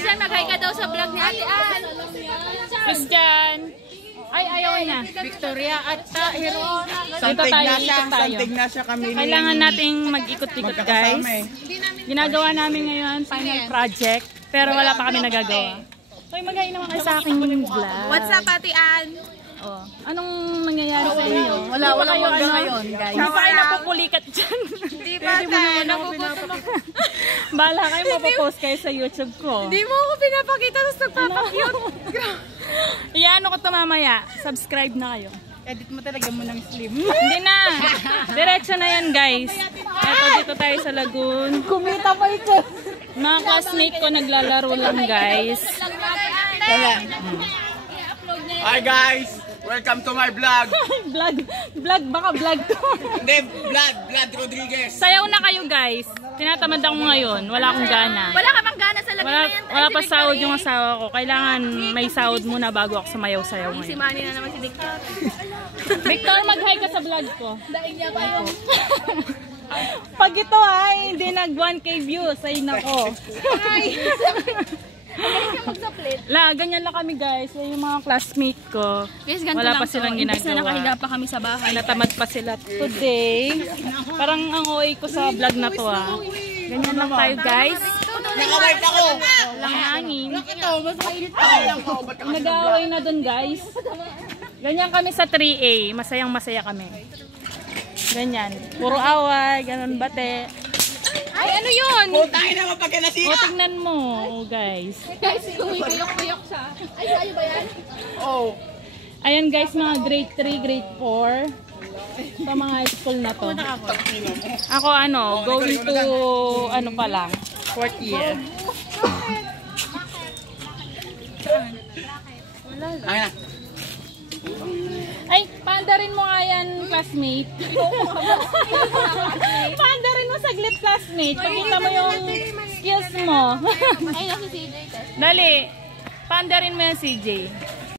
Christian, mag-hi ka daw sa vlog ni Ate Ann. Christian. Ay, ayaw na. Victoria at Hero. Dito tayo, Santig na siya kami. Kailangan nating mag-ikot-ikot, guys. Ginagawa namin ngayon, final project. Pero wala pa kami nagagawa. So, mag-hi naman kayo sa aking vlog. What's up, Ate Ann? Oh, anong nangyayari sa inyo? Wala hanggang ngayon, guys. Hindi pa kayo napupulikat dyan. Hindi ba tayo? Napuputumak. Bahala kayo, mapapost kayo sa YouTube ko. Hindi mo ako pinapakita, tapos nagpapakyut. Iyan ko ito mamaya. Subscribe na kayo. Edit mo talaga mo ng slim. Hindi na. Diretso na yan, guys. Ito, dito tayo sa Lagoon. Kumita pa ito. Mga classmate ko naglalaro lang, guys. Hi guys! Welcome to my vlog! Vlog, baka vlog to. Hindi, Vlad Rodriguez! Sayaw na kayo, guys. Tinatamad ako ngayon. Wala akong gana. Wala ka bang gana sa lagi na yan? Wala pa sahod yung asawa ko. Kailangan may sahod muna bago ako sumayaw-sayaw Si ngayon. Manny na naman si Victor. Victor, mag-hi ka sa vlog ko. Daig niya kayo. Pag ito ay hindi nag 1K views, ay nako. Ganyan lang kami, guys. Yung mga classmate ko. Guys, ganito wala lang pa silang to. Imbis ginagawa. na nakahiga pa kami sa bahay. Natamad pa sila today. Parang ang OA ko sa vlog na to ah. Ganyan lang tayo, guys. Naka-white ako! Lang hangin. Mas mainit pa lang ako. Nag-aaway na dun, guys. Ganyan kami sa 3A. Masayang masaya kami. Ganyan. Puro away, ganun bate. Ay, ano yun? Putangin naman pagka nasira! O, tignan mo, guys. Guys, kuyok-kuyok siya. Ay, sayo ba yan? Oh! Ayan, guys, mga grade 3, grade 4. Sa mga high school na to. Ako, going to, pa lang, 4th year. Ay na! Ay, paandarin mo nga yan, classmate. Paandarin mo saglit, classmate. Pakita mo yung skills mo. Ay, nasa CJ test. Dali, paandarin mo yan, CJ.